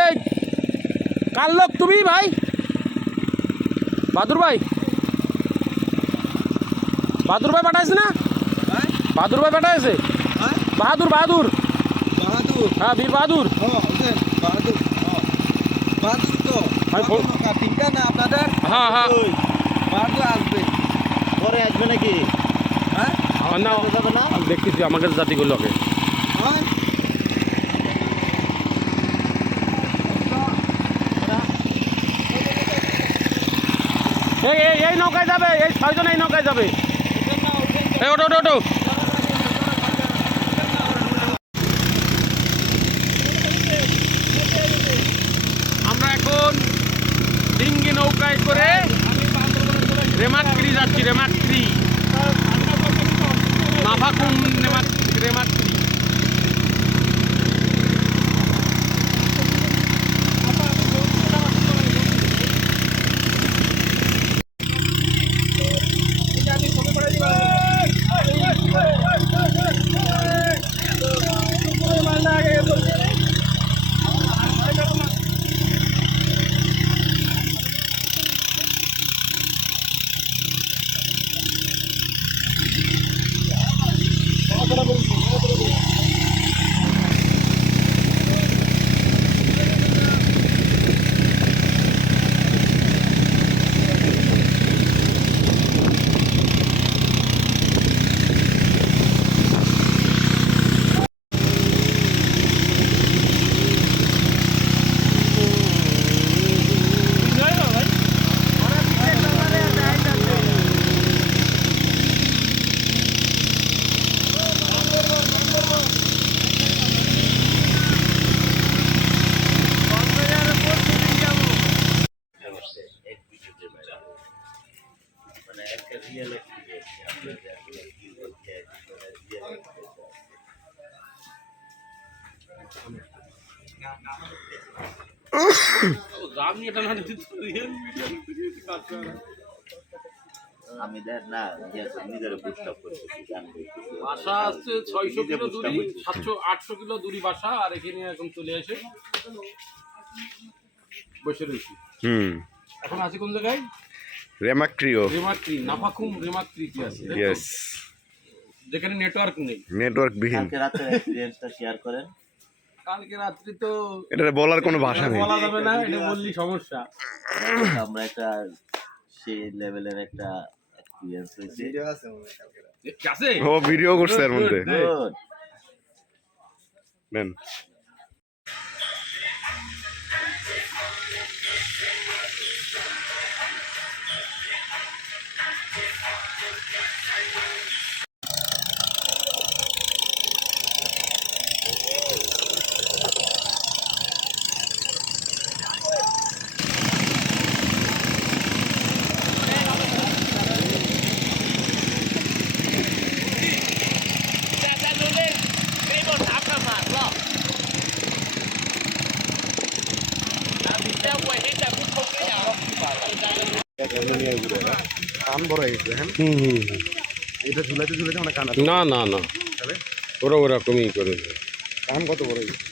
এই কার লোক তুমি ভাই? বাদুর ভাই পাঠাইছে না? বাহাদুর ভাই পাঠাইছে। বাহাদুর বাহাদুর বাহাদুর, হ্যাঁ, বীর বাহাদুর। বাহাদুর, বাহাদুর তো কাটিংটা না আপনাদের? হ্যাঁ হ্যাঁ, বাহাদুর আসবে, পরে আসবে নাকি? হ্যাঁ না যাবে না? আমি দেখতেছি আমাকে জাতিগুলোকে। হ্যাঁ এই নৌকায় যাবে, এই 6 জন এই নৌকায় যাবে। এই ওটো ওটো ওটো। আমরা এখন ডিঙ্গি নৌকায় করে রেমাক্রি যাচ্ছি। রেমাক্রি নাভাকুম রেমাক্রি। আমি দেখ না নিজের বুঝতে করছি বাসা আসছে 600 কিলো দূরি, 700-800 কিলো দূরি বাসা। আর এখানে এখন চলে আসে বসে রয়েছি। এখন আছি কোন জায়গায়? রেমাক্রি নাভাকুম রেমাক্রি কি আছে, যেখানে নেটওয়ার্ক নেই, নেটওয়ার্ক বিহীন। কালকে রাতের এক্সপেরিয়েন্সটা শেয়ার করেন। কালকে রাত্রি তো এটা বলার কোনো ভাষা নেই, বলা যাবে না, এটা বললি সমস্যা। আমরা একটা সেই লেভেলের একটা এক্সপেরিয়েন্স হয়েছে। ভিডিও আছে কালকে আছে, ও ভিডিও করছে এর মধ্যে। গুড নেন কান বড় হয়ে গেছে। হ্যাঁ, এটা ঝুলাইতে ঝুলাইতে মানে কান না না না, ওরা ওরকমই করে। কান কত বড় হয়ে গেছে?